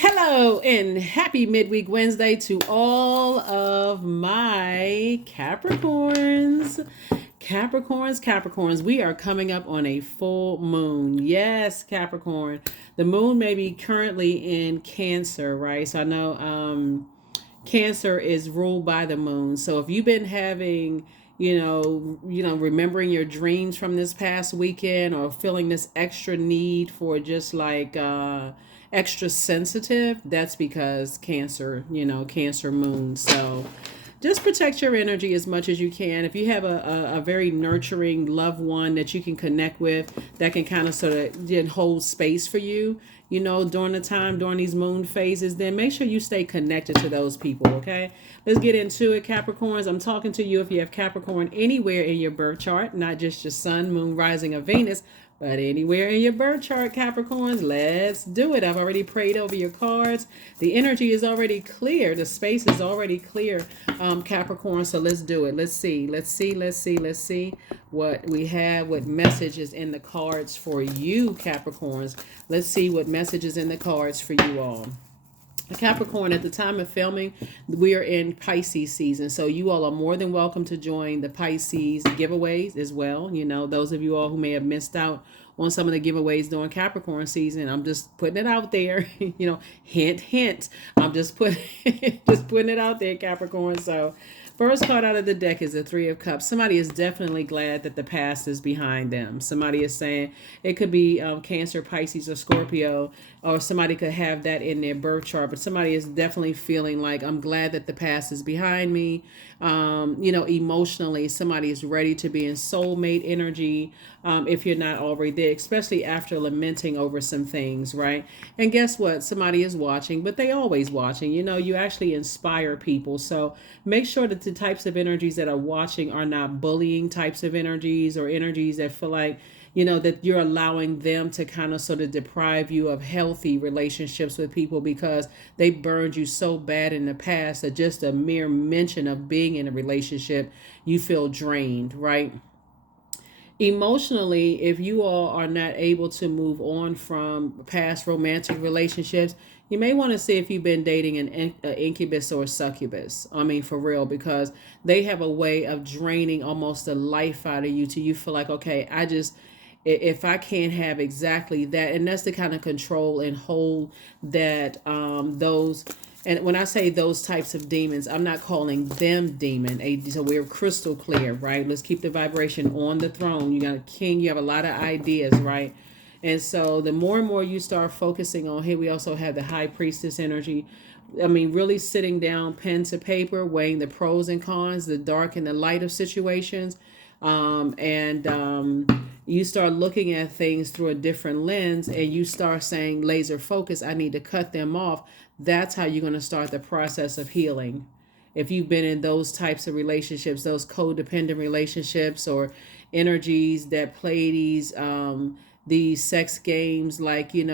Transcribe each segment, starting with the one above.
Hello and happy midweek Wednesday to all of my Capricorns. Capricorns, we are coming up on a full moon. Yes, Capricorn. The moon may be currently in Cancer, right? So I know Cancer is ruled by the moon. So if you've been having remembering your dreams from this past weekend or feeling this extra need for just like extra sensitive, that's because Cancer moon. So just protect your energy as much as you can. If you have a very nurturing loved one that you can connect with, that can kind of sort of hold space for you, during these moon phases, then make sure you stay connected to those people, okay? Let's get into it, Capricorns. I'm talking to you if you have Capricorn anywhere in your birth chart, not just your sun, moon, rising, or Venus, but anywhere in your birth chart, Capricorns. Let's do it. I've already prayed over your cards. The energy is already clear. The space is already clear, Capricorn. So let's do it. Let's see what we have, what messages in the cards for you, Capricorns. Let's see what messages in the cards for you all. Capricorn, at the time of filming, we are in Pisces season. So you all are more than welcome to join the Pisces giveaways as well. Those of you all who may have missed out on some of the giveaways during Capricorn season, I'm just putting it out there. Hint, hint. I'm just putting it out there, Capricorn. So first card out of the deck is the Three of Cups. Somebody is definitely glad that the past is behind them. Somebody is saying it could be Cancer, Pisces, or Scorpio, or somebody could have that in their birth chart. But somebody is definitely feeling like, I'm glad that the past is behind me. Emotionally, somebody is ready to be in soulmate energy. If you're not already there, especially after lamenting over some things, right? And guess what? Somebody is watching, but they always watching. You actually inspire people. So make sure that the types of energies that are watching are not bullying types of energies, or energies that feel like, that you're allowing them to kind of sort of deprive you of healthy relationships with people because they burned you so bad in the past that just a mere mention of being in a relationship, you feel drained, right? Emotionally, if you all are not able to move on from past romantic relationships, you may want to see if you've been dating an incubus or a succubus. I mean, for real, because they have a way of draining almost the life out of you till you feel like, okay, if I can't have exactly that, and that's the kind of control and hold that those. And when I say those types of demons, I'm not calling them demon. So we're crystal clear, right? Let's keep the vibration on the throne. You got a king. You have a lot of ideas, right? And so the more and more you start focusing on, here we also have the high priestess energy. I mean, really sitting down, pen to paper, weighing the pros and cons, the dark and the light of situations. You start looking at things through a different lens, and you start saying, laser focus, I need to cut them off. That's how you're going to start the process of healing. If you've been in those types of relationships, those codependent relationships, or energies that play these sex games, like, they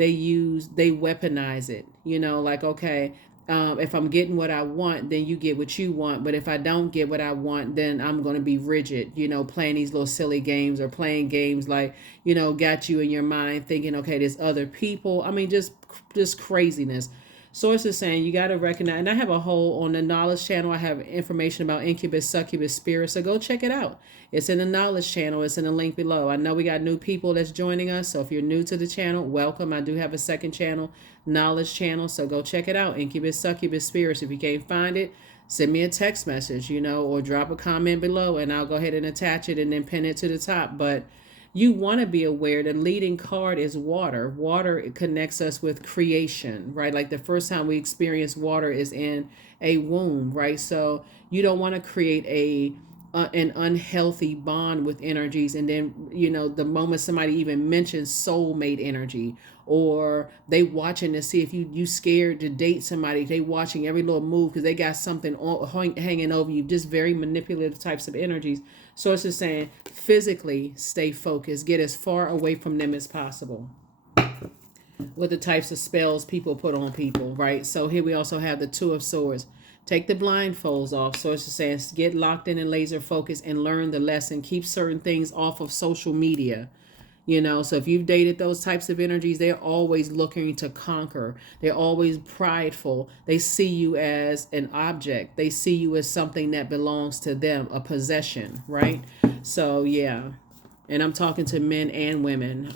weaponize it, like, okay, if I'm getting what I want, then you get what you want. But if I don't get what I want, then I'm going to be rigid, playing these little silly games, or playing games like, got you in your mind thinking, okay, there's other people. I mean, just craziness. Source is saying you got to recognize, and I have a whole, on the knowledge channel, I have information about incubus, succubus, spirit. So go check it out. It's in the knowledge channel. It's in the link below. I know we got new people that's joining us. So if you're new to the channel, welcome. I do have a second channel, knowledge channel. So go check it out. Incubus, succubus, spirits. If you can't find it, send me a text message, or drop a comment below, and I'll go ahead and attach it and then pin it to the top. But you want to be aware the leading card is water. Water connects us with creation, right? Like the first time we experience water is in a womb, right? So you don't want to create an unhealthy bond with energies, and then the moment somebody even mentions soulmate energy, or they watching to see if you scared to date somebody, they watching every little move because they got something hanging over you, just very manipulative types of energies. So it's just saying, physically stay focused, get as far away from them as possible with the types of spells people put on people, right? So here we also have the Two of Swords. Take the blindfolds off. So it's just saying, get locked in and laser focus and learn the lesson. Keep certain things off of social media. So if you've dated those types of energies, they're always looking to conquer. They're always prideful. They see you as an object. They see you as something that belongs to them, a possession, right? So yeah. And I'm talking to men and women,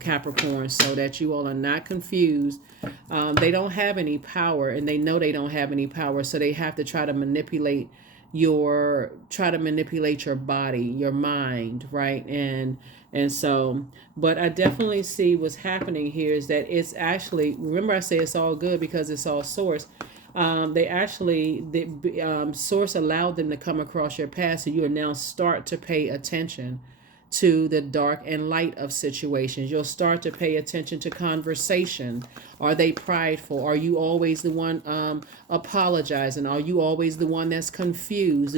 Capricorn, so that you all are not confused. They don't have any power, and they know they don't have any power, so they have to try to manipulate your body, your mind, right? And so, but I definitely see what's happening here is that it's actually, remember I say it's all good because it's all source. The source allowed them to come across your path, so you will now start to pay attention to the dark and light of situations. You'll start to pay attention to conversation. Are they prideful? Are you always the one apologizing? Are you always the one that's confused?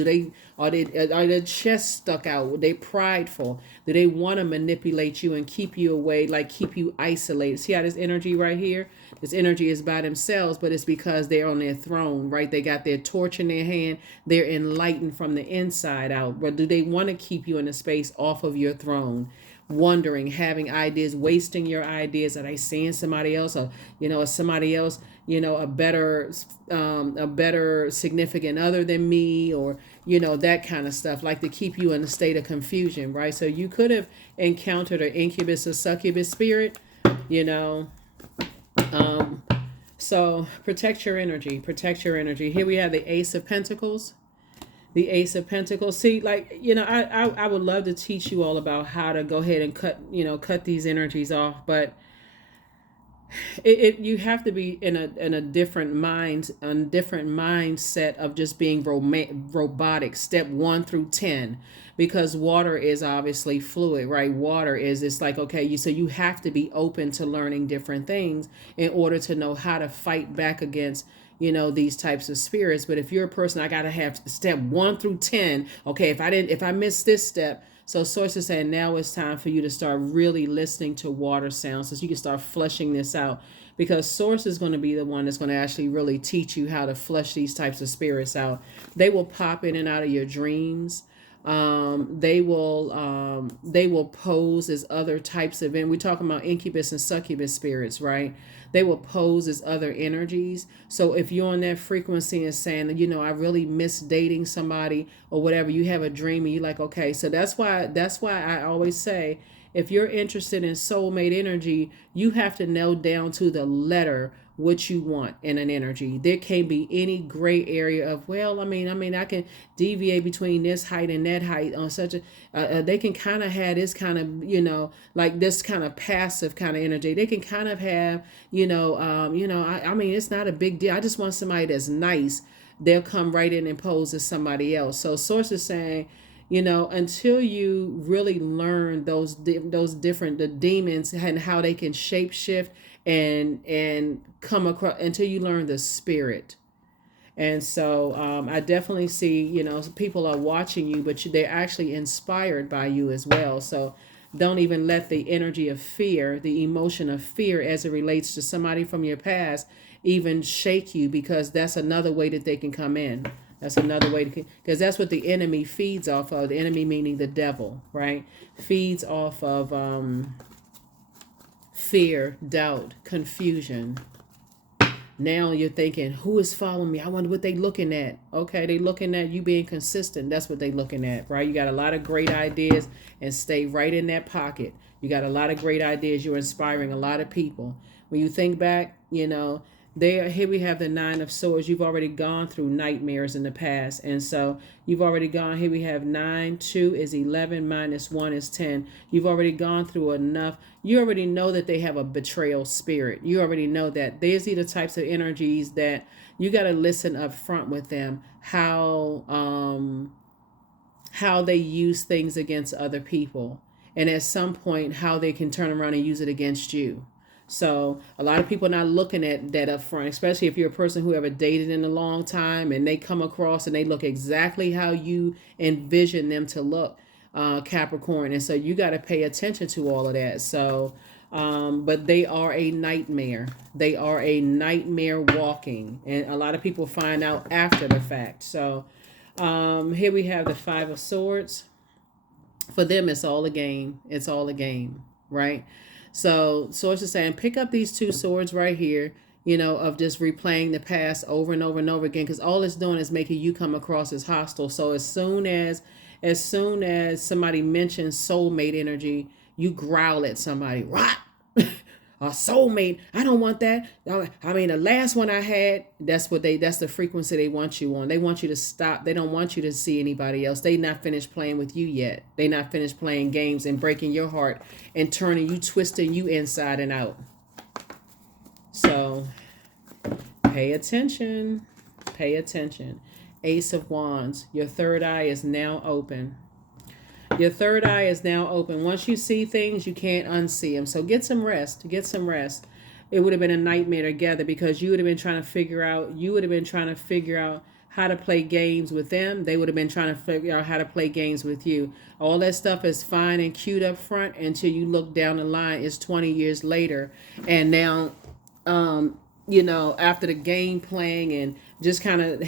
Are their chest stuck out? Are they prideful? Do they want to manipulate you and keep you away, like keep you isolated? See how this energy right here? This energy is by themselves, but it's because they're on their throne, right? They got their torch in their hand. They're enlightened from the inside out. But do they want to keep you in a space off of your throne? Wondering, having ideas, wasting your ideas. Are they seeing somebody else, or is somebody else, a better significant other than me, or that kind of stuff, like to keep you in a state of confusion, right? So you could have encountered an incubus or succubus spirit, you know. So protect your energy. Protect your energy. Here we have the Ace of Pentacles. The Ace of Pentacles. See, like, I would love to teach you all about how to go ahead and cut these energies off, but you have to be in a different mindset of just being robotic, step 1 through 10, because water is obviously fluid, right? Water is, it's like, okay, so you have to be open to learning different things in order to know how to fight back against these types of spirits. But if you're a person, I got to have step 1 through 10. Okay, if I miss this step. So source is saying now it's time for you to start really listening to water sounds so you can start flushing this out, because source is going to be the one that's going to actually really teach you how to flush these types of spirits out. They will pop in and out of your dreams. They will pose as other types of, and we're talking about incubus and succubus spirits, right? They will pose as other energies. So if you're on that frequency and saying, I really miss dating somebody or whatever, you have a dream and you're like, okay, so that's why I always say, if you're interested in soulmate energy, you have to nail down to the letter what you want in an energy. There can't be any gray area of, well, I mean, I can deviate between this height and that height on such a, they can kind of have this kind of, like this kind of passive kind of energy. They can kind of have, I mean, it's not a big deal. I just want somebody that's nice. They'll come right in and pose as somebody else. So source is saying, until you really learn those different, the demons and how they can shape shift and come across, until you learn the spirit. And so I definitely see, people are watching you, but they're actually inspired by you as well. So don't even let the energy of fear, the emotion of fear as it relates to somebody from your past, even shake you, because that's another way that they can come in. That's another way to, because that's what the enemy feeds off of. The enemy meaning the devil, right? Feeds off of fear, doubt, confusion. Now you're thinking, who is following me? I wonder what they looking at. Okay, they looking at you being consistent. That's what they looking at, right? You got a lot of great ideas, and stay right in that pocket. You got a lot of great ideas. You're inspiring a lot of people. When you think back, here we have the 9 of Swords. You've already gone through nightmares in the past. And so you've already gone, here we have 9, 2 is 11, minus 1 is 10. You've already gone through enough. You already know that they have a betrayal spirit. You already know that. These are the types of energies that you got to listen up front with them, how they use things against other people. And at some point, how they can turn around and use it against you. So a lot of people are not looking at that up front, especially if you're a person who ever dated in a long time and they come across and they look exactly how you envision them to look, Capricorn. And so you got to pay attention to all of that. So, but they are a nightmare. They are a nightmare walking. And a lot of people find out after the fact. So here we have the 5 of Swords. For them, it's all a game. It's all a game, right? So Source is saying, pick up these two swords right here, of just replaying the past over and over and over again, because all it's doing is making you come across as hostile. So as soon as somebody mentions soulmate energy, you growl at somebody, right? A soulmate, I don't want that. I mean, the last one I had, that's the frequency they want you on. They want you to stop. They don't want you to see anybody else. They not finished playing with you yet. They not finished playing games and breaking your heart and turning you, twisting you inside and out. So pay attention. Pay attention. Ace of Wands. Your third eye is now open. Your third eye is now open. Once you see things, you can't unsee them. So get some rest. Get some rest. It would have been a nightmare together, because you would have been trying to figure out how to play games with them. They would have been trying to figure out how to play games with you. All that stuff is fine and cute up front until you look down the line. It's 20 years later. And now, after the game playing and just kind of,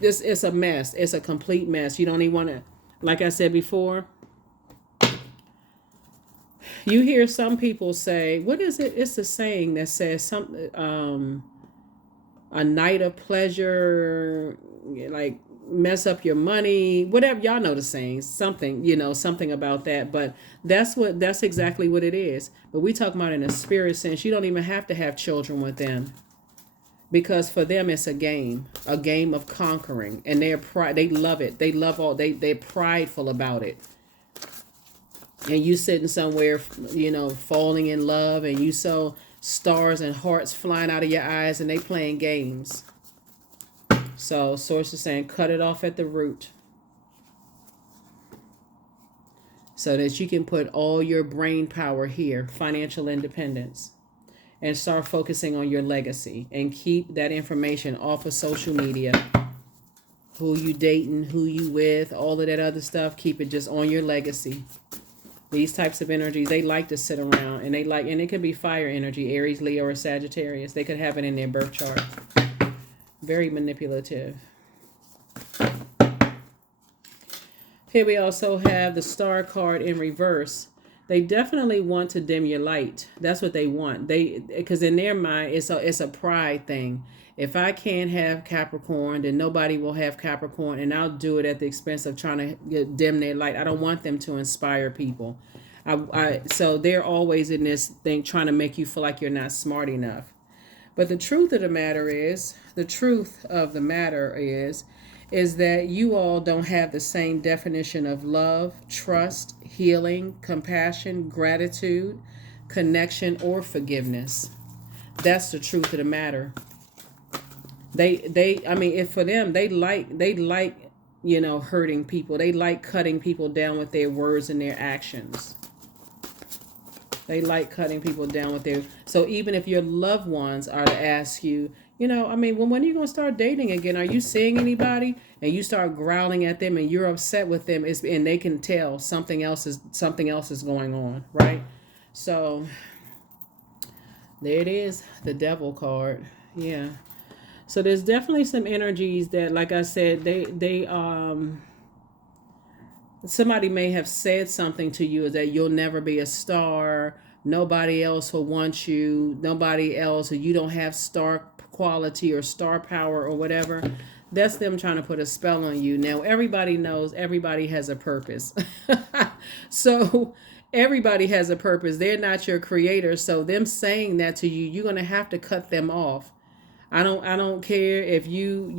it's a mess. It's a complete mess. You don't even want to, like I said before, you hear some people say, what is it? It's a saying that says something, a night of pleasure, like mess up your money, whatever. Y'all know the saying, something about that. But that's exactly what it is. But we talk about in a spirit sense. You don't even have to have children with them, because for them it's a game of conquering, and they love it. They're prideful about it. And you sitting somewhere, falling in love, and you saw stars and hearts flying out of your eyes, and they playing games. So Source is saying, cut it off at the root, so that you can put all your brain power here, financial independence, and start focusing on your legacy, and keep that information off of social media. Who you dating, who you with, all of that other stuff, keep it just on your legacy. These types of energies, they like to sit around, and and it could be fire energy, Aries, Leo, or Sagittarius. They could have it in their birth chart. Very manipulative. Here we also have the Star card in reverse. They definitely want to dim your light. That's what they want. Because in their mind, it's a pride thing. If I can't have Capricorn, then nobody will have Capricorn, and I'll do it at the expense of trying to dim their light. I don't want them to inspire people. So they're always in this thing trying to make you feel like you're not smart enough. But the truth of the matter is that you all don't have the same definition of love, trust, healing, compassion, gratitude, connection, or forgiveness. That's the truth of the matter. If for them, they like, hurting people. They like cutting people down with their words and their actions. They like cutting people down with their, so even if your loved ones are to ask you, when are you going to start dating again? Are you seeing anybody? And you start growling at them and you're upset with them, and they can tell something else is going on, right? So there it is, the Devil card. Yeah. So there's definitely some energies that, like I said, somebody may have said something to you that you'll never be a star. Nobody else will want you. Nobody else, or you don't have star quality or star power or whatever. That's them trying to put a spell on you. Now, everybody knows everybody has a purpose. So everybody has a purpose. They're not your creator. So them saying that to you, you're going to have to cut them off. I don't care if you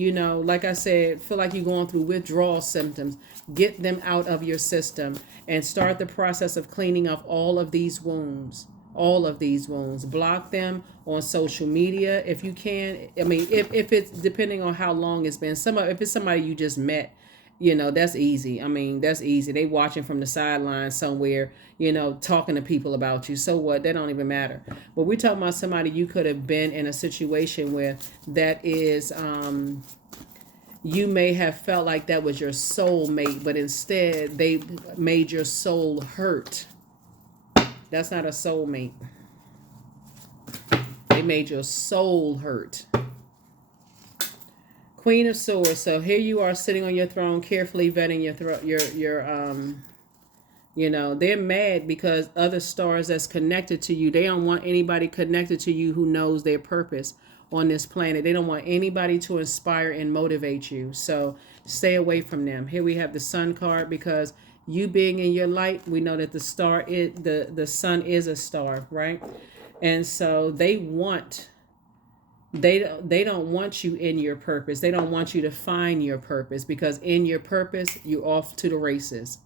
like I said, feel like you're going through withdrawal symptoms. Get them out of your system and start the process of cleaning up all of these wounds. Block them on social media if you can. If it's depending on how long it's been. If it's somebody you just met, that's easy. That's easy. They watching from the sidelines somewhere, talking to people about you. So what? That don't even matter. But we're talking about somebody you could have been in a situation with that is, you may have felt like that was your soulmate, but instead they made your soul hurt. That's not a soulmate. They made your soul hurt. Queen of Swords. So here you are sitting on your throne, carefully vetting You know, they're mad because other stars that's connected to you, they don't want anybody connected to you who knows their purpose on this planet. They don't want anybody to inspire and motivate you. So stay away from them. Here we have the sun card because you being in your light, we know that the star is the sun is a star, right? And so they don't want you in your purpose. They don't want you to find your purpose because in your purpose, you're off to the races.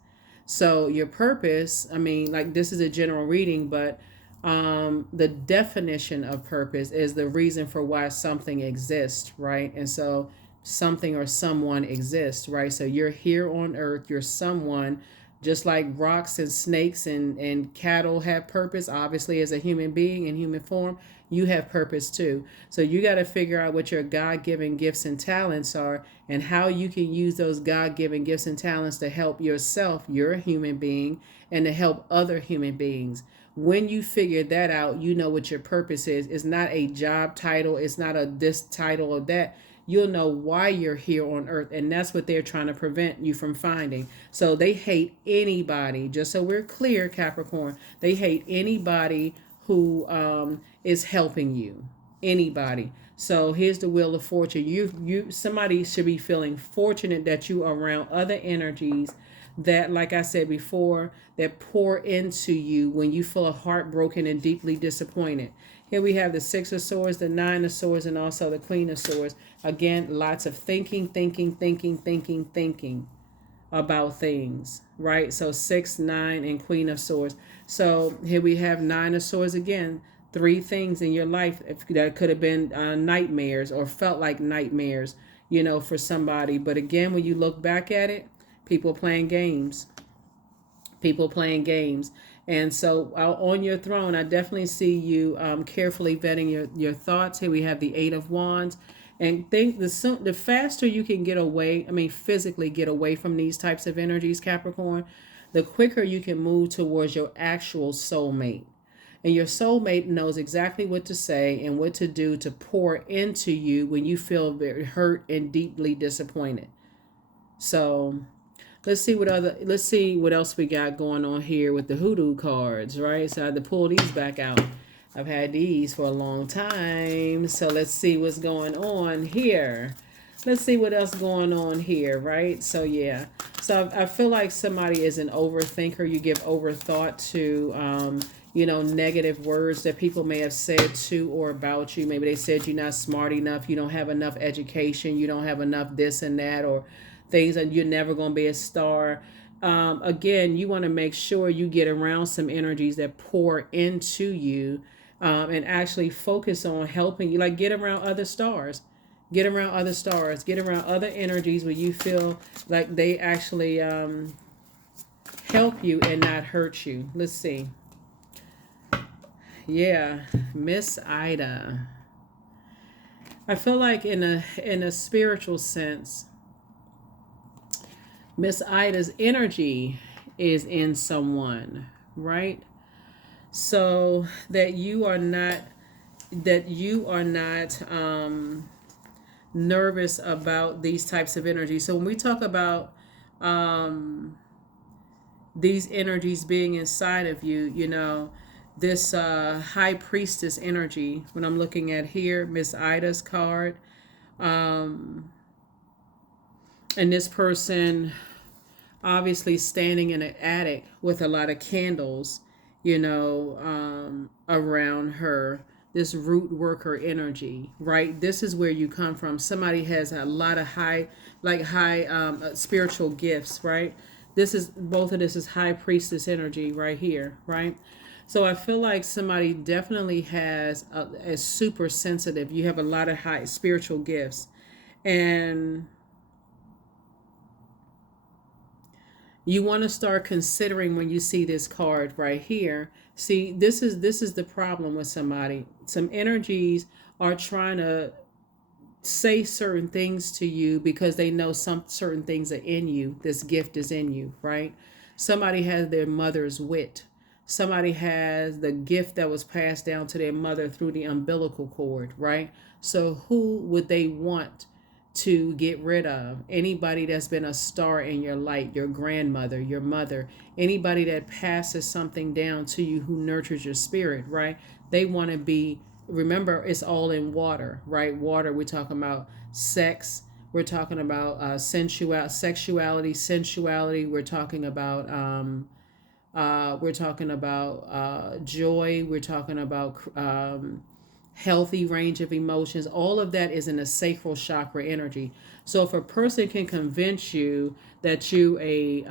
So your purpose, I mean, like this is a general reading, but the definition of purpose is the reason for why something exists, right? And so something or someone exists, right? So you're here on earth, you're someone, just like rocks and snakes and cattle have purpose, obviously, as a human being in human form, you have purpose too. So you got to figure out what your God given gifts and talents are and how you can use those God given gifts and talents to help yourself, you're a human being, and to help other human beings. When you figure that out, you know what your purpose is. It's not a job title, it's not a this title or that. You'll know why you're here on earth, and that's what they're trying to prevent you from finding. So they hate anybody, just so we're clear, Capricorn, they hate anybody who is helping you. Anybody. So here's the wheel of fortune. You somebody should be feeling fortunate that you are around other energies that, like I said before, that pour into you when you feel heartbroken and deeply disappointed. Here we have the Six of Swords, the Nine of Swords, and also the Queen of Swords. Again, lots of thinking about things, right? So 6, 9, and Queen of Swords. So here we have 9 of Swords again. 3 things in your life that could have been nightmares or felt like nightmares, you know, for somebody. But again, when you look back at it, people playing games. People playing games. And so on your throne, I definitely see you carefully vetting your thoughts. Here we have the 8 of Wands. And think the faster you can get away, I mean, physically get away from these types of energies, Capricorn, the quicker you can move towards your actual soulmate. And your soulmate knows exactly what to say and what to do to pour into you when you feel very hurt and deeply disappointed. So let's see what else we got going on here with the hoodoo cards, right? So I had to pull these back out. I've had these for a long time. So let's see what's going on here. Let's see what else going on here, right? So yeah. So I feel like somebody is an overthinker. You give overthought to negative words that people may have said to or about you. Maybe they said you're not smart enough, you don't have enough education, you don't have enough this and that, or things, and you're never going to be a star. Again, you want to make sure you get around some energies that pour into you, and actually focus on helping you. Like get around other stars. Get around other stars. Get around other energies where you feel like they actually help you and not hurt you. Let's see. Yeah, Miss Ida. I feel like in a spiritual sense, Miss Ida's energy is in someone, right? So that you are not nervous about these types of energies. So when we talk about these energies being inside of you, this high priestess energy, when I'm looking at here, Miss Ida's card, and this person obviously standing in an attic with a lot of candles, around her, this root worker energy, right? This is where you come from. Somebody has a lot of high spiritual gifts, right? Both of this is high priestess energy right here, right? So I feel like somebody definitely has a super sensitive. You have a lot of high spiritual gifts, and you want to start considering when you see this card right here. See, this is the problem with somebody. Some energies are trying to say certain things to you because they know some certain things are in you. This gift is in you, right? Somebody has their mother's wit. Somebody has the gift that was passed down to their mother through the umbilical cord, right? So who would they want to get rid of. Anybody that's been a star in your light, your grandmother, your mother, anybody that passes something down to you who nurtures your spirit, right? They want to be, remember, it's all in water, right? Water, we're talking about sex, we're talking about sexuality, sensuality, we're talking about joy, we're talking about healthy range of emotions. All of that is in the sacral chakra energy. So if a person can convince you that you a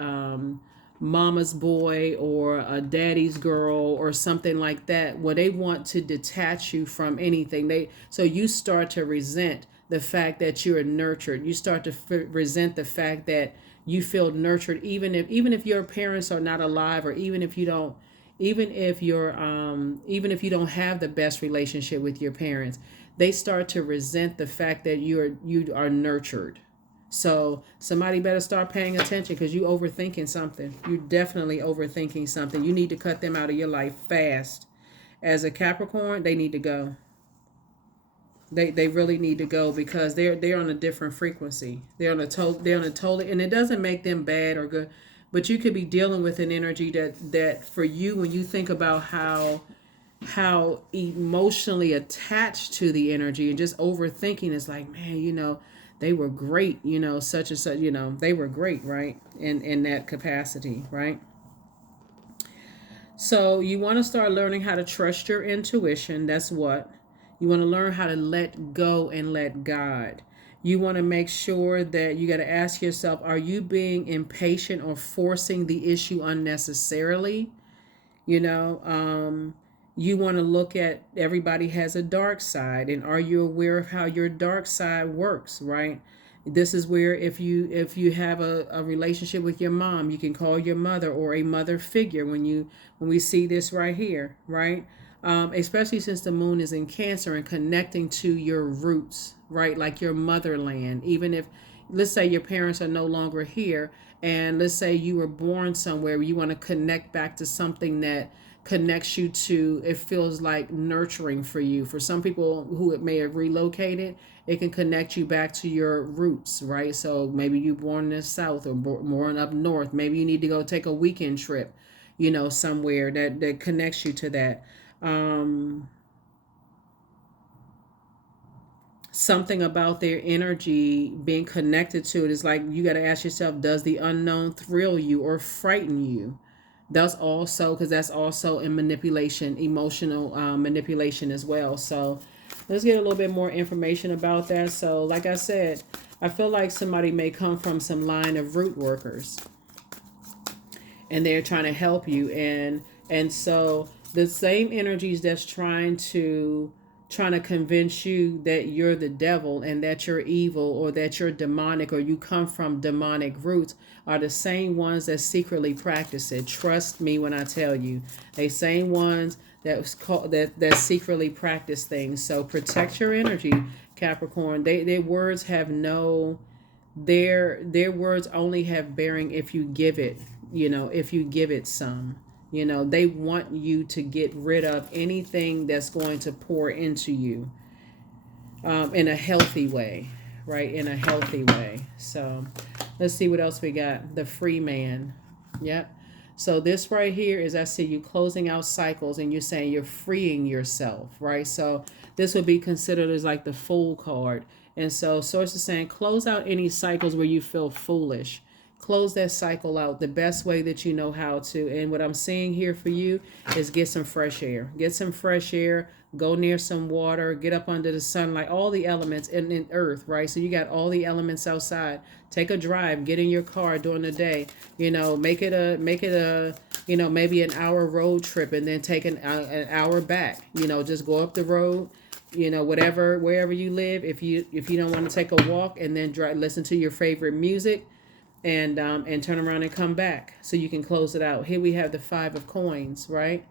mama's boy or a daddy's girl or something like that, well, they want to detach you from anything. So you start to resent the fact that you're nurtured. You start to resent the fact that you feel nurtured, even if your parents are not alive, or even if you don't, even if you don't have the best relationship with your parents, they start to resent the fact that you are nurtured. So somebody better start paying attention, because you overthinking something. You're definitely overthinking something. You need to cut them out of your life fast. As a Capricorn, they need to go. They really need to go, because they're on a different frequency. They're on a totally, and it doesn't make them bad or good, but you could be dealing with an energy that for you, when you think about how emotionally attached to the energy and just overthinking, is like, man, they were great, such and such, they were great, right? In that capacity, right? So you want to start learning how to trust your intuition. That's what. You want to learn how to let go and let God. You want to make sure that you got to ask yourself, are you being impatient or forcing the issue unnecessarily? You know, you want to look at, everybody has a dark side, and are you aware of how your dark side works, right? This is where, if you have a relationship with your mom, you can call your mother or a mother figure when we see this right here, right? Especially since the moon is in Cancer and connecting to your roots, right? Like your motherland. Even if, let's say, your parents are no longer here, and let's say you were born somewhere where you want to connect back to something that connects you to, it feels like nurturing for you. For some people who it may have relocated, it can connect you back to your roots, right? So maybe you born in the South or born up north. Maybe you need to go take a weekend trip, somewhere that connects you to that. um, Something about their energy being connected to it is like, you got to ask yourself, does the unknown thrill you or frighten you? That's also in manipulation, emotional manipulation as well. So let's get a little bit more information about that. So like I said, I feel like somebody may come from some line of root workers, and they're trying to help you, and so the same energies that's trying to convince you that you're the devil and that you're evil or that you're demonic or you come from demonic roots are the same ones that secretly practice it. Trust me when I tell you, they same ones that secretly practice things. So protect your energy, Capricorn. Their words have no their words only have bearing if you give it, if you give it some. They want you to get rid of anything that's going to pour into you, in a healthy way, right? In a healthy way. So let's see what else we got. The free man. Yep. So this right here is, I see you closing out cycles, and you're saying you're freeing yourself, right? So this would be considered as like the Fool card. And so Source is saying, close out any cycles where you feel foolish. Close that cycle out the best way that you know how to. And what I'm seeing here for you is get some fresh air. Get some fresh air. Go near some water. Get up under the sunlight. All the elements in earth, right? So you got all the elements outside. Take a drive. Get in your car during the day. Make it a maybe an hour road trip, and then take an hour back. Just go up the road. Wherever you live. If you don't want to take a walk, and then listen to your favorite music, and turn around and come back so you can close it out. Here we have the 5 of coins, right?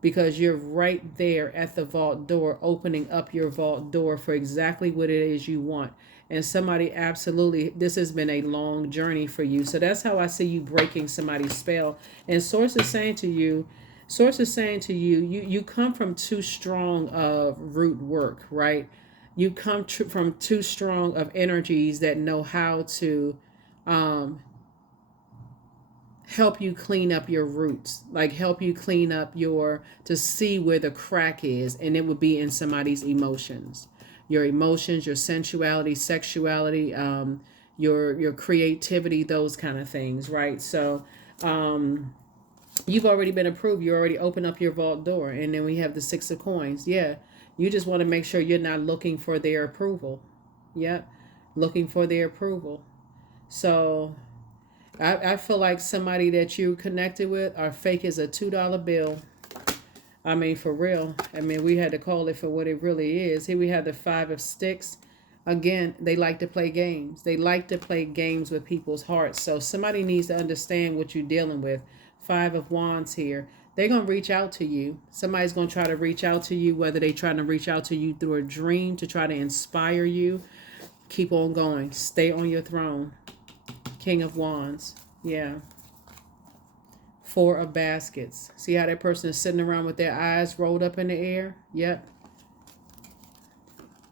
Because you're right there at the vault door, opening up your vault door for exactly what it is you want. And somebody, absolutely, this has been a long journey for you. So that's how I see you breaking somebody's spell. And Source is saying to you, you come from too strong of root work, right? You come from too strong of energies that know how to um, help you clean up your roots, like help you clean up to see where the crack is, and it would be in somebody's emotions, your sensuality, sexuality, your creativity, those kind of things, right? So you've already been approved. You already opened up your vault door, and then we have the Six of Coins. Yeah, you just want to make sure you're not looking for their approval. Yep, looking for their approval. So I feel like somebody that you connected with are fake as a $2 bill. I mean, for real. I mean, we had to call it for what it really is. Here we have the Five of Sticks. Again, they like to play games. They like to play games with people's hearts. So somebody needs to understand what you're dealing with. Five of Wands here. They're going to reach out to you. Somebody's going to try to reach out to you, whether they're trying to reach out to you through a dream to try to inspire you. Keep on going. Stay on your throne. King of Wands. Yeah. Four of Baskets. See how that person is sitting around with their eyes rolled up in the air? Yep.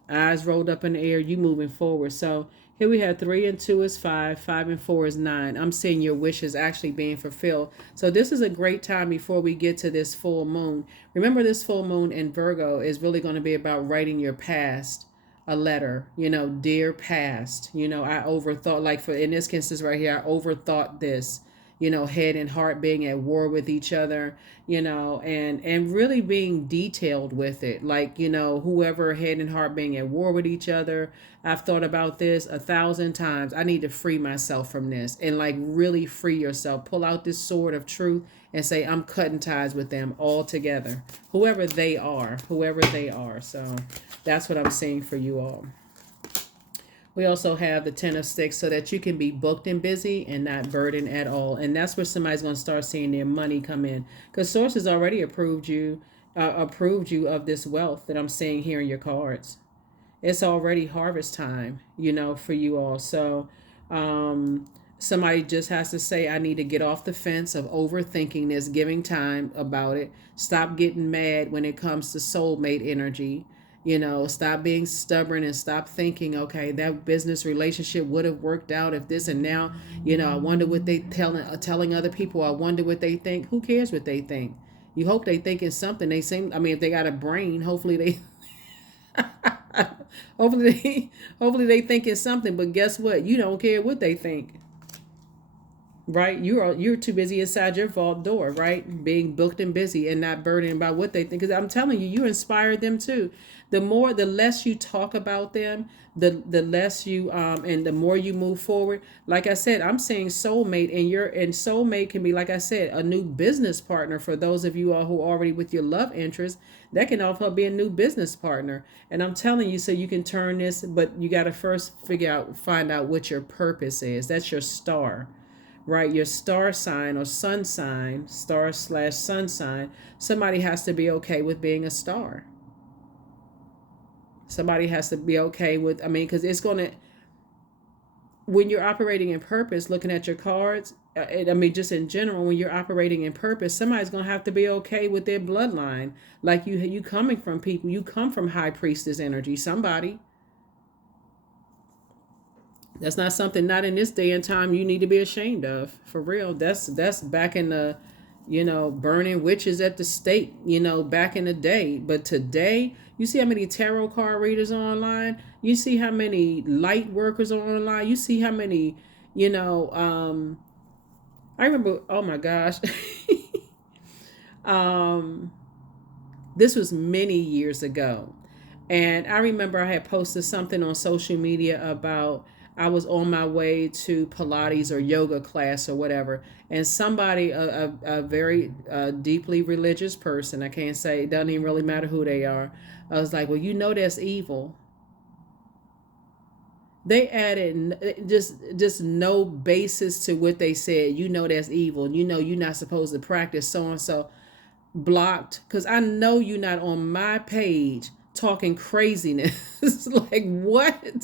Eyes rolled up in the air. You moving forward. So here we have 3 and 2 is 5. 5 and 4 is 9. I'm seeing your wishes actually being fulfilled. So this is a great time before we get to this full moon. Remember, this full moon in Virgo is really going to be about writing your past a letter. Dear past. I overthought, like in this instance right here, I overthought this. Head and heart being at war with each other, and really being detailed with it. Like, whoever head and heart being at war with each other. I've thought about this 1,000 times. I need to free myself from this, and like really free yourself. Pull out this sword of truth and say, I'm cutting ties with them all together. Whoever they are. So that's what I'm seeing for you all. We also have the 10 of Sticks, so that you can be booked and busy and not burdened at all. And that's where somebody's going to start seeing their money come in, because Source has already approved you of this wealth that I'm seeing here in your cards. It's already harvest time, for you all. So somebody just has to say, I need to get off the fence of overthinking this, giving time about it. Stop getting mad when it comes to soulmate energy. Stop being stubborn and stop thinking, okay, that business relationship would have worked out if this, and now, I wonder what they telling other people. I wonder what they think. Who cares what they think? You hope they thinking something. If they got a brain, hopefully they hopefully they thinking something. But guess what? You don't care what they think. Right? You're too busy inside your vault door, right? Being booked and busy and not burdened by what they think. Because I'm telling you, you inspire them too. The less you talk about them, the less you and the more you move forward. Like I said, I'm saying soulmate, and soulmate can be, like I said, a new business partner for those of you all who are already with your love interest. That can also be a new business partner. And I'm telling you, so you can turn this, but you got to first find out what your purpose is. That's your star. Right, your star sign or sun sign, star/sun sign. Somebody has to be okay with being a star. Somebody has to be okay with, because it's going to, when you're operating in purpose, looking at your cards, just in general, when you're operating in purpose, somebody's going to have to be okay with their bloodline. Like you coming from people, you come from high priestess energy, somebody. That's not something, not in this day and time, you need to be ashamed of. For real. That's back in the, burning witches at the stake, back in the day. But today, you see how many tarot card readers are online? You see how many light workers are online? You see how many, I remember, oh my gosh. This was many years ago. And I remember I had posted something on social media about, I was on my way to Pilates or yoga class or whatever. And somebody, a very deeply religious person, I can't say, it doesn't even really matter who they are. I was like, well, that's evil. They added just no basis to what they said. That's evil. You're not supposed to practice so-and-so. Blocked, because I know you're not on my page talking craziness. Like, what?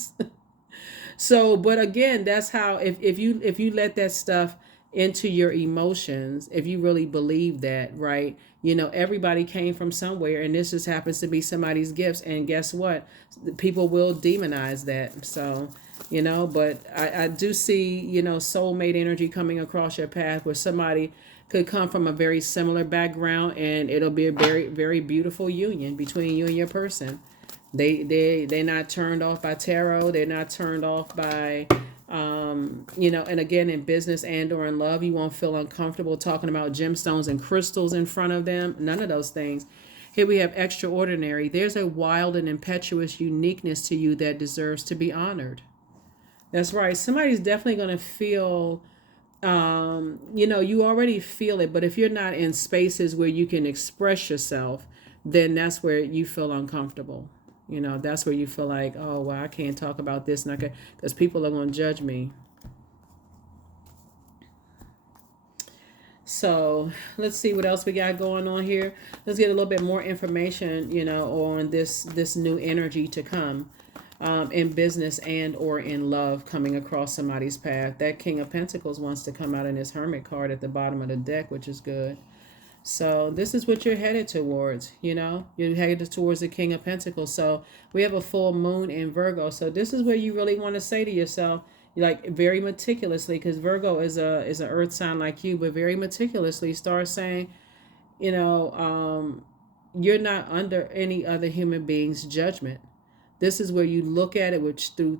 So, but again, that's how, if you let that stuff into your emotions if you really believe that, right? Everybody came from somewhere, and this just happens to be somebody's gifts. And guess what? People will demonize that. So, but I do see, soulmate energy coming across your path where somebody could come from a very similar background, and it'll be a very, very beautiful union between you and your person. They're not turned off by tarot. They're not turned off by and again, in business and or in love, you won't feel uncomfortable talking about gemstones and crystals in front of them. None of those things. Here we have extraordinary. There's a wild and impetuous uniqueness to you that deserves to be honored. That's right. Somebody's definitely going to feel, you already feel it, but if you're not in spaces where you can express yourself, then that's where you feel uncomfortable. That's where you feel like, oh, well, I can't talk about this, and because people are going to judge me. So let's see what else we got going on here. Let's get a little bit more information, on this new energy to come in business and or in love coming across somebody's path. That King of Pentacles wants to come out in his Hermit card at the bottom of the deck, which is good. So this is what you're headed towards, you're headed towards the King of Pentacles. So we have a full moon in Virgo. So this is where you really want to say to yourself, like very meticulously, because Virgo is an earth sign like you, but very meticulously start saying, you're not under any other human being's judgment. This is where you look at it which through,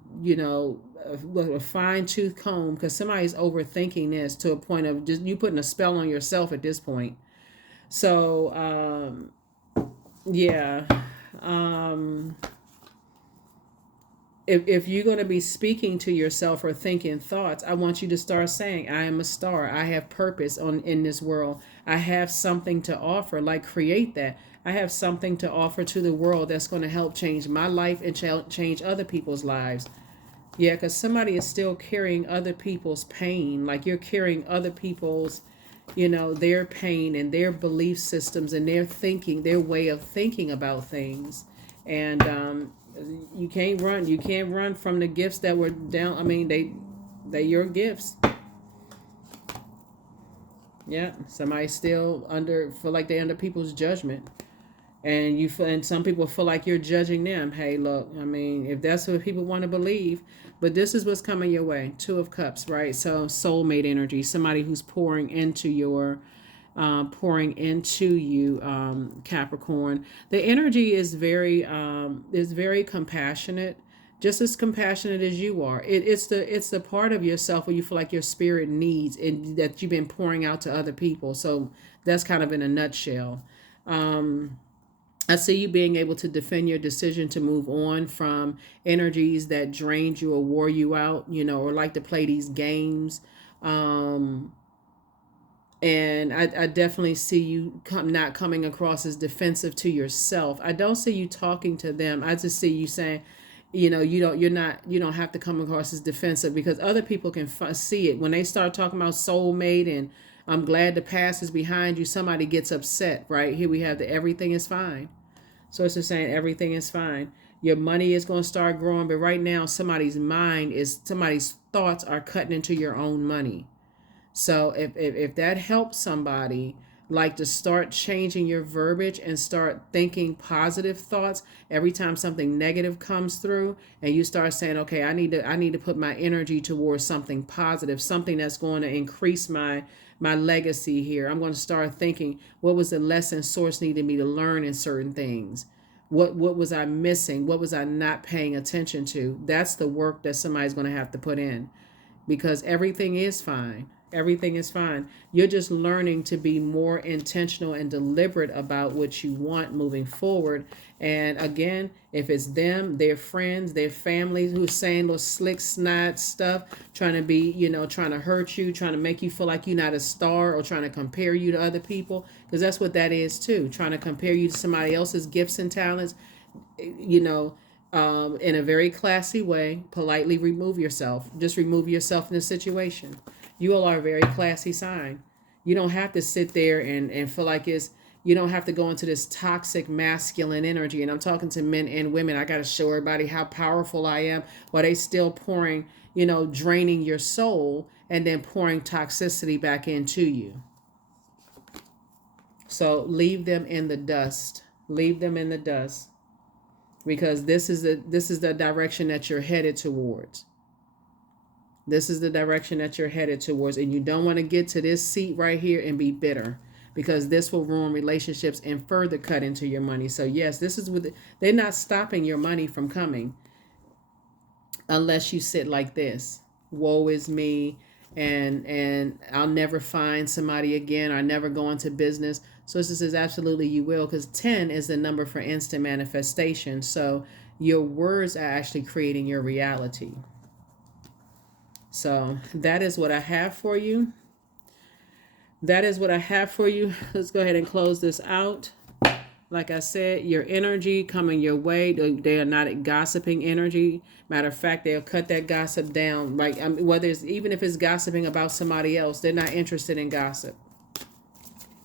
a fine tooth comb, because somebody's overthinking this to a point of just you putting a spell on yourself at this point. So, yeah. If you're going to be speaking to yourself or thinking thoughts, I want you to start saying, I am a star. I have purpose in this world. I have something to offer. Like, create that. I have something to offer to the world that's going to help change my life and change other people's lives. Yeah, because somebody is still carrying other people's pain. Like, you're carrying other people's their pain and their belief systems and their thinking, their way of thinking about things. And you can't run from the gifts that were down. I mean, they your gifts. Yeah, somebody's still feel like they're under people's judgment. And some people feel like you're judging them. Hey, look, I mean, if that's what people want to believe, but this is what's coming your way. 2 of Cups, right? So soulmate energy, somebody who's pouring into you, Capricorn. The energy is very compassionate, just as compassionate as you are. It's the part of yourself where you feel like your spirit needs and that you've been pouring out to other people. So that's kind of in a nutshell. I see you being able to defend your decision to move on from energies that drained you or wore you out, or like to play these games. And I definitely see you not coming across as defensive to yourself. I don't see you talking to them. I just see you saying, you don't have to come across as defensive, because other people can see it when they start talking about soulmate and I'm glad the past is behind you. Somebody gets upset, right? Here we have the everything is fine. So it's just saying everything is fine. Your money is going to start growing, but right now somebody's thoughts are cutting into your own money. So if that helps somebody, like, to start changing your verbiage and start thinking positive thoughts every time something negative comes through, and you start saying, okay, I need to put my energy towards something positive, something that's going to increase my legacy here. I'm going to start thinking, what was the lesson source needed me to learn in certain things? What was I missing? What was I not paying attention to? That's the work that somebody's going to have to put in, because everything is fine. Everything is fine. You're just learning to be more intentional and deliberate about what you want moving forward. And again, if it's them, their friends, their families who's saying little slick snide stuff, trying to be, trying to hurt you, trying to make you feel like you're not a star, or trying to compare you to other people, because that's what that is too. Trying to compare you to somebody else's gifts and talents, in a very classy way. Politely remove yourself. Just remove yourself from the situation. You all are a very classy sign. You don't have to sit there and feel like you don't have to go into this toxic masculine energy. And I'm talking to men and women. I got to show everybody how powerful I am while they still pouring, draining your soul and then pouring toxicity back into you. So leave them in the dust. Leave them in the dust, because this is the direction that you're headed towards. This is the direction that you're headed towards, and you don't want to get to this seat right here and be bitter, because this will ruin relationships and further cut into your money. So yes, this is they're not stopping your money from coming unless you sit like this. Woe is me, and I'll never find somebody again. I never go into business. So this is absolutely you will, because 10 is the number for instant manifestation. So your words are actually creating your reality. So that is what I have for you. That is what I have for you. Let's go ahead and close this out. Like I said, your energy coming your way, they are not a gossiping energy. Matter of fact, they'll cut that gossip down. Like, even if it's gossiping about somebody else, they're not interested in gossip,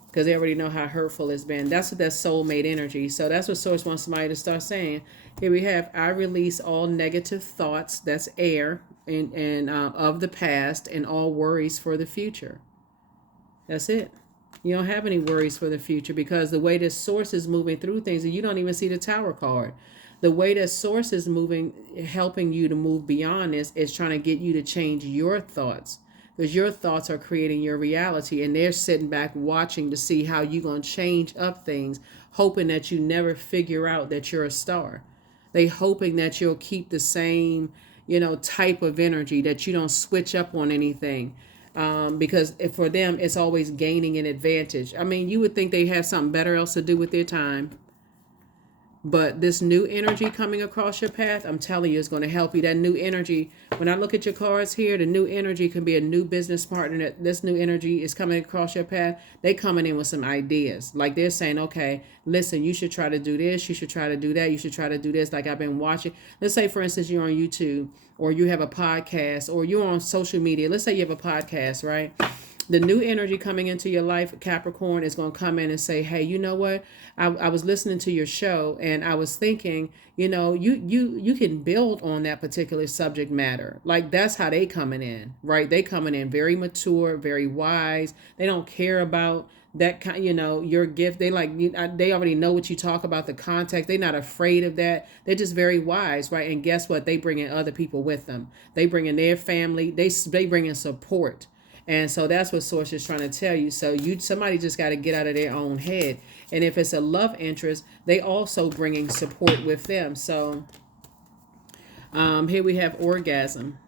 because they already know how hurtful it's been. That's what that soulmate energy. So that's what Source wants somebody to start saying. Here we have, I release all negative thoughts, that's air, and of the past, and all worries for the future. That's it. You don't have any worries for the future, because the way this Source is moving through things, and you don't even see the Tower card. The way that Source is moving, helping you to move beyond this, is trying to get you to change your thoughts, because your thoughts are creating your reality, and they're sitting back watching to see how you're going to change up things, hoping that you never figure out that you're a star. They hoping that you'll keep the same, type of energy, that you don't switch up on anything. Because for them, it's always gaining an advantage. I mean, you would think they have something better else to do with their time. But this new energy coming across your path, I'm telling you, is going to help you. That new energy, when I look at your cards here, the new energy can be a new business partner. That this new energy is coming across your path. They coming in with some ideas. Like they're saying, okay, listen, you should try to do this. You should try to do that. You should try to do this. Like I've been watching. Let's say, for instance, you're on YouTube, or you have a podcast, or you're on social media. Let's say you have a podcast, right? The new energy coming into your life, Capricorn, is going to come in and say, hey, you know what? I was listening to your show, and I was thinking, you can build on that particular subject matter. Like, that's how they coming in, right? They coming in very mature, very wise. They don't care about that kind, your gift. They they already know what you talk about, the context. They're not afraid of that. They're just very wise, right? And guess what? They bring in other people with them. They bring in their family. They bring in support. And so that's what Source is trying to tell you. So somebody just got to get out of their own head. And if it's a love interest, they also bringing support with them. So here we have orgasm.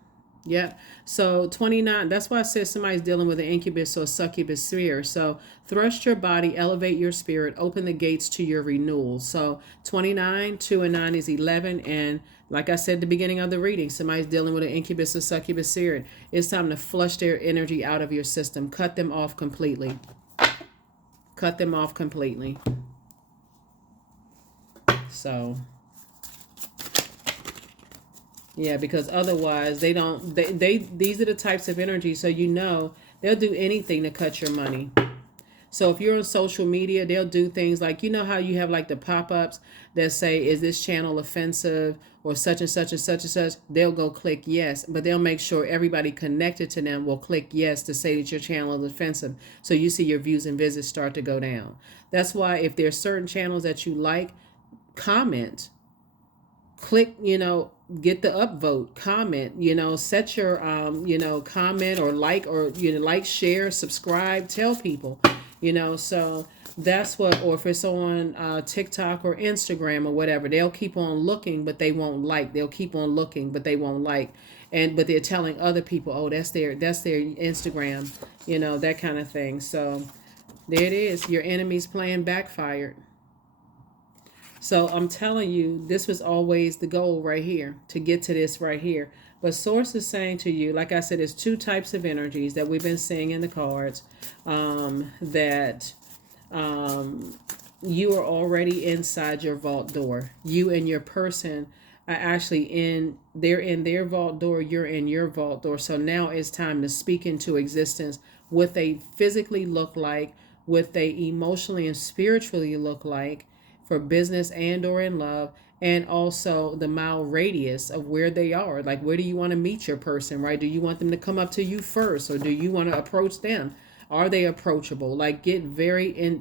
Yep. So 29, that's why I said somebody's dealing with an incubus or succubus sphere. So thrust your body, elevate your spirit, open the gates to your renewal. So 29, 2 and 9 is 11. And like I said at the beginning of the reading, somebody's dealing with an incubus or succubus sphere. It's time to flush their energy out of your system. Cut them off completely. Cut them off completely. So... yeah, because otherwise these are the types of energy, so they'll do anything to cut your money. So if you're on social media, they'll do things like, how you have like the pop-ups that say, is this channel offensive, or such and such and such and such? They'll go click yes, but they'll make sure everybody connected to them will click yes to say that your channel is offensive. So you see your views and visits start to go down. That's why if there's certain channels that you like, comment. Click, get the upvote, comment, set your, comment or like, share, subscribe, tell people, so that's what, or if it's on TikTok or Instagram or whatever, they'll keep on looking, but they won't like, they'll keep on looking, but they won't like, but they're telling other people, oh, that's their Instagram, that kind of thing. So there it is. Your enemy's playing backfired. So I'm telling you, this was always the goal right here, to get to this right here. But Source is saying to you, like I said, there's two types of energies that we've been seeing in the cards, that you are already inside your vault door. You and your person are actually they're in their vault door, you're in your vault door. So now it's time to speak into existence what they physically look like, what they emotionally and spiritually look like, for business and or in love, and also the mile radius of where they are. Like, where do you want to meet your person, right? Do you want them to come up to you first, or do you want to approach them? Are they approachable? Like, get very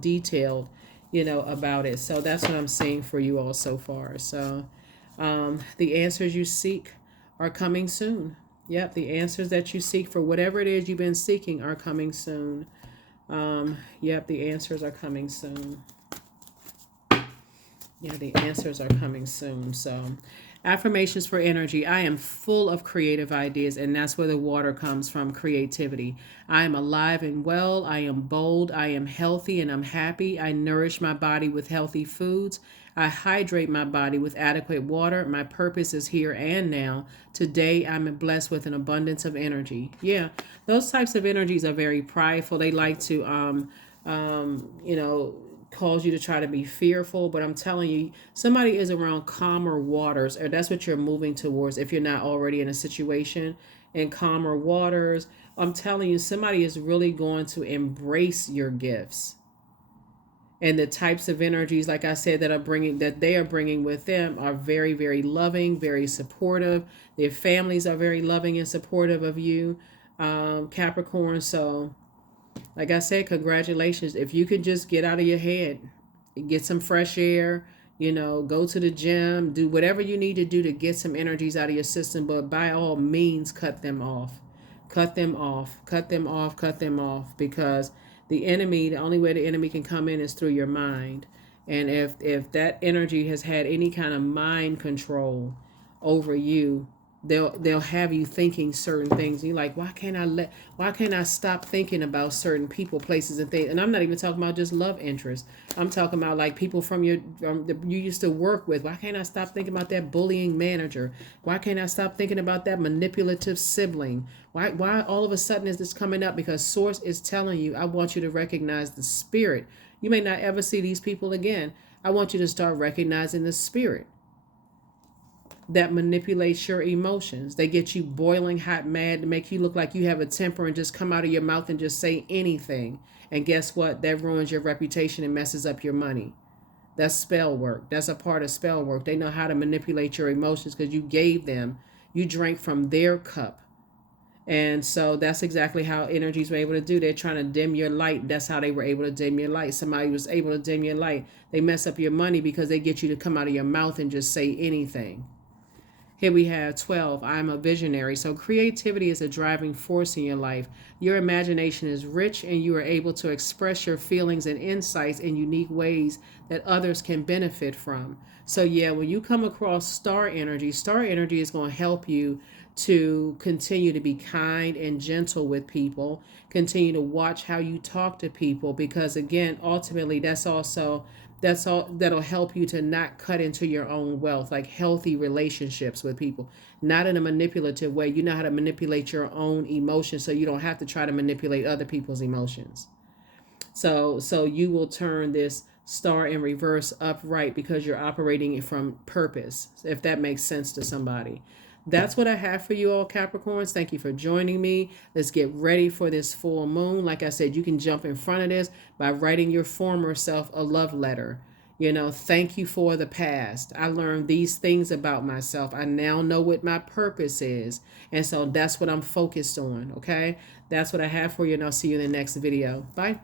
detailed, about it. So that's what I'm seeing for you all so far. So the answers you seek are coming soon. Yep, the answers that you seek for whatever it is you've been seeking are coming soon. Yep, the answers are coming soon. Yeah, the answers are coming soon. So, affirmations for energy. I am full of creative ideas, and that's where the water comes from, creativity. I am alive and well. I am bold. I am healthy and I'm happy. I nourish my body with healthy foods. I hydrate my body with adequate water. My purpose is here and now. Today, I'm blessed with an abundance of energy. Yeah, those types of energies are very prideful. They like to, cause you to try to be fearful, but I'm telling you, somebody is around calmer waters, or that's what you're moving towards if you're not already in a situation in calmer waters. I'm telling you, somebody is really going to embrace your gifts, and the types of energies, like I said, that they are bringing with them are very, very loving, very supportive. Their families are very loving and supportive of you, Capricorn. So like I said, congratulations. If you could just get out of your head, get some fresh air, go to the gym, do whatever you need to do to get some energies out of your system, but by all means, cut them off. Cut them off. Cut them off. Cut them off. Because the only way the enemy can come in is through your mind. And if that energy has had any kind of mind control over you, they'll have you thinking certain things. You're like, why can't I stop thinking about certain people, places, and things? And I'm not even talking about just love interests. I'm talking about like people you used to work with. Why can't I stop thinking about that bullying manager? Why can't I stop thinking about that manipulative sibling? Why all of a sudden is this coming up? Because source is telling you, I want you to recognize the spirit. You may not ever see these people again. I want you to start recognizing the spirit that manipulates your emotions. They get you boiling hot mad to make you look like you have a temper and just come out of your mouth and just say anything. And guess what? That ruins your reputation and messes up your money. That's spell work. That's a part of spell work. They know how to manipulate your emotions because you drank from their cup. And so that's exactly how energies were able to do. They're trying to dim your light. That's how they were able to dim your light. Somebody was able to dim your light. They mess up your money because they get you to come out of your mouth and just say anything. Here we have 12. I'm a visionary. So creativity is a driving force in your life. Your imagination is rich and you are able to express your feelings and insights in unique ways that others can benefit from. So yeah, when you come across star energy is going to help you to continue to be kind and gentle with people, continue to watch how you talk to people, because again, ultimately that's all that'll help you to not cut into your own wealth, like healthy relationships with people, not in a manipulative way. You know how to manipulate your own emotions so you don't have to try to manipulate other people's emotions. So you will turn this star in reverse upright because you're operating from purpose, if that makes sense to somebody. That's what I have for you all, Capricorns. Thank you for joining me. Let's get ready for this full moon. Like I said, you can jump in front of this by writing your former self a love letter. Thank you for the past. I learned these things about myself. I now know what my purpose is. And so that's what I'm focused on. Okay. That's what I have for you. And I'll see you in the next video. Bye.